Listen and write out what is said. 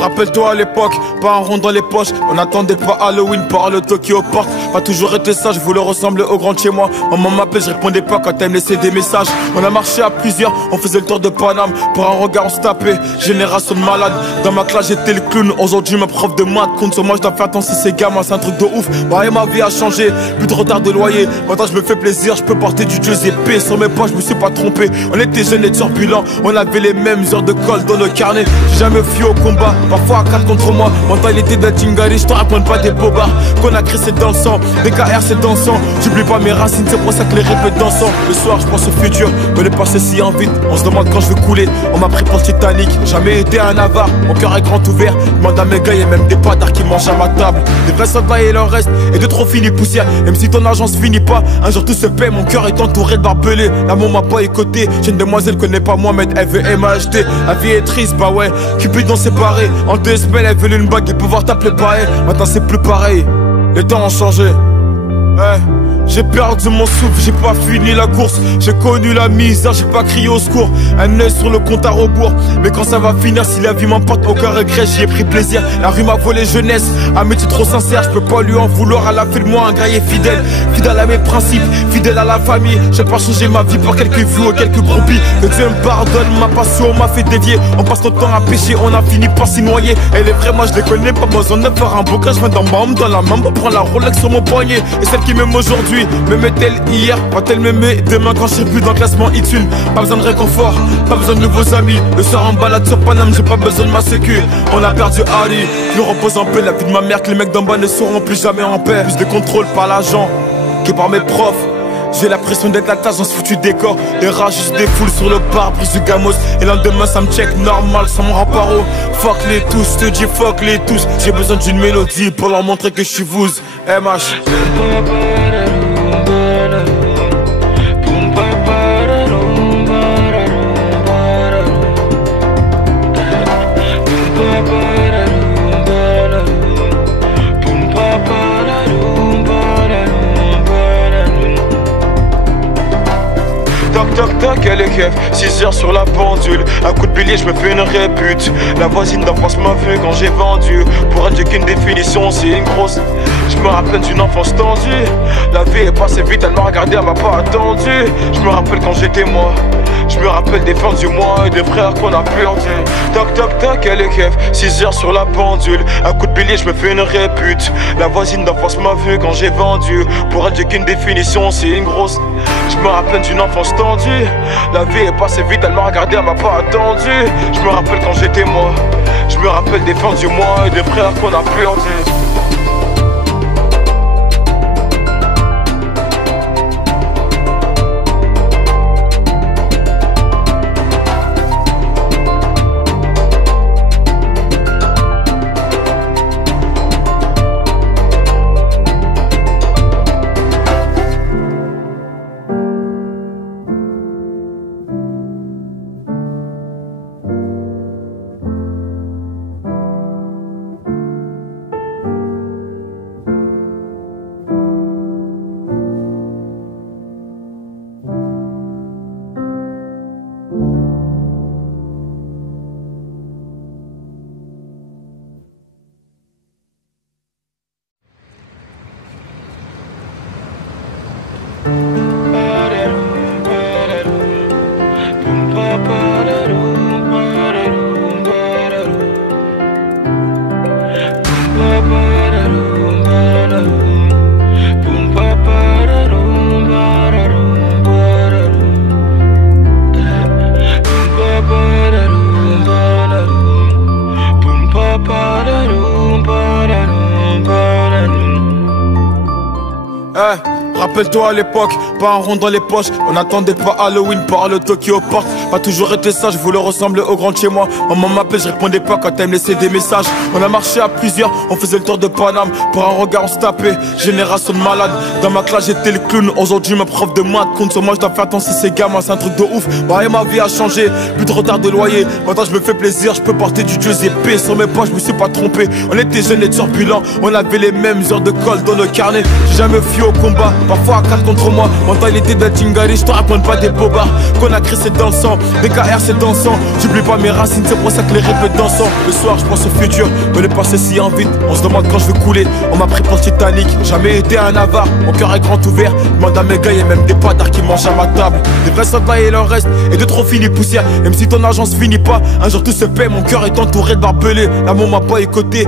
Rappelle-toi à l'époque, pas un rond dans les poches. On n'attendait pas Halloween par le Tokyo Park. Pas toujours été sage, je voulais ressembler au grand de chez moi. Maman m'appelait, je répondais pas quand elle me laissait des messages. On a marché à plusieurs, on faisait le tour de Paname. Pour un regard on se tapait, génération de malades. Dans ma classe j'étais le clown, aujourd'hui ma prof de maths compte sur moi. Je dois faire attention si c'est gamin, c'est un truc de ouf. Bah et ma vie a changé, plus de retard de loyer. Maintenant je me fais plaisir, je peux porter du Giuseppe. Sur mes pas je me suis pas trompé. On était jeunes et turbulents, on avait les mêmes heures de colle dans le carnet. J'ai jamais fui au combat, parfois à 4 contre moi. Mentalité de Tingari, je te raconte pas des bobards. Qu'on a créé c'est dans le sang, DKR c'est dans le sang. J'oublie pas mes racines, c'est pour ça que les répètes dansant. Le soir je pense au futur, mais le passé si en vite. On se demande quand je vais couler, on m'a pris pour le Titanic. Jamais été un avare, mon cœur est grand ouvert. Demande à mes gars, y'a même des padards qui mangent à ma table. Des vrais soldats et leur reste, et de trop finis poussière. Même si ton argent se finit pas, un jour tout se paie. Mon cœur est entouré de barbelés. L'amour m'a pas écouté, j'ai une demoiselle connaît pas moi, mais elle veut m'acheter. La vie est triste, bah ouais, Cupidon séparé. En 2 semaines elle veut une bague et pouvoir t'appeler pareil. Maintenant c'est plus pareil, les temps ont changé. Ouais. J'ai perdu mon souffle, j'ai pas fini la course. J'ai connu la misère, j'ai pas crié au secours. Un œil sur le compte à rebours. Mais quand ça va finir, si la vie m'emporte, aucun regret, j'y ai pris plaisir. La rue m'a volé jeunesse, amitié trop sincère. Je peux pas lui en vouloir, elle a fait de moi un guerrier fidèle. Fidèle à mes principes, fidèle à la famille. J'ai pas changé ma vie pour quelques vues ou quelques broupies. Que Dieu me pardonne, ma passion m'a fait dévier. On passe notre temps à pêcher, on a fini par s'y noyer. Elle est vraie, moi je les connais, pas besoin de faire un bouquin. Je viens d'en bas, dans la main pour prendre la Rolex sur mon poignet. Et celle qui m'aime aujourd'hui m'aimait-elle hier, va-t-elle m'aimer demain quand je serai plus dans le classement iTunes. Pas besoin de réconfort, pas besoin de nouveaux amis. Le soir en balade sur Paname, j'ai pas besoin de ma sécu. On a perdu Ali, je repose en paix. La vie de ma mère que les mecs d'en bas ne seront plus jamais en paix. Plus de contrôle par l'agent que par mes profs. J'ai l'impression d'être la tâche dans ce foutu décor. Les rats juste des foules sur le pare-brise du gamos. Et le lendemain ça me check normal sans mon rapparo. Fuck les tous, je te dis fuck les tous. J'ai besoin d'une mélodie pour leur montrer que je suis vous. MH. Toc toc, elle est keuf, 6 heures sur la pendule. Un coup de billet, je me fais une répute. La voisine d'en face m'a vu quand j'ai vendu. Pour elle, j'ai qu'une définition, c'est une grosse. Je me rappelle d'une enfance tendue. La vie est passée vite, elle m'a regardé, elle m'a pas attendu. Je me rappelle quand j'étais moi. Je me rappelle des fins du mois et des frères qu'on a perdu. Toc toc toc, elle est keuf, 6 heures sur la pendule. Un coup de billet, je me fais une répute. La voisine d'en face m'a vu quand j'ai vendu. Pour elle, j'ai qu'une définition, c'est une grosse. Je me rappelle d'une enfance tendue. La vie est passée vite, elle m'a regardé, elle m'a pas attendu. Je me rappelle quand j'étais moi. Je me rappelle des fins du mois et des frères qu'on a perdu. Rappelle-toi à l'époque, pas un rond dans les poches. On n'attendait pas Halloween par le Tokyo Park. Pas toujours été sage, je voulais ressembler au grand de chez moi. Maman m'appelle, je répondais pas quand elle me laissait des messages. On a marché à plusieurs, on faisait le tour de Paname. Pour un regard on se tapait, génération de malades. Dans ma classe j'étais le clown, aujourd'hui ma prof de maths compte sur moi, je dois faire attention si c'est gamin, c'est un truc de ouf. Bah et ma vie a changé, plus de retard de loyer. Maintenant je me fais plaisir, je peux porter du Dieu épais. Sur mes poches je me suis pas trompé, on était jeunes et turbulents. On avait les mêmes heures de colle dans nos carnets. J'ai jamais fui au combat, parfois à 4 contre moi. Mentalité d'un Tingari, je te raconte pas des bobards. Qu'on a créé c'est dans le sang, BKR c'est dansant. J'oublie pas mes racines, c'est pour ça que les rêves dansant. Le soir je pense au futur, mais le passé si en vite. On se demande quand je veux couler, on m'a pris pour le Titanic. Jamais été un avare, mon cœur est grand ouvert. Demande à mes gars, y'a même des patards qui mangent à ma table. Des vrais soldats il en reste, et de trop finis poussière. Même si ton argent se finit pas, un jour tout se paie, mon cœur est entouré de barbelés. L'amour m'a pas écouté.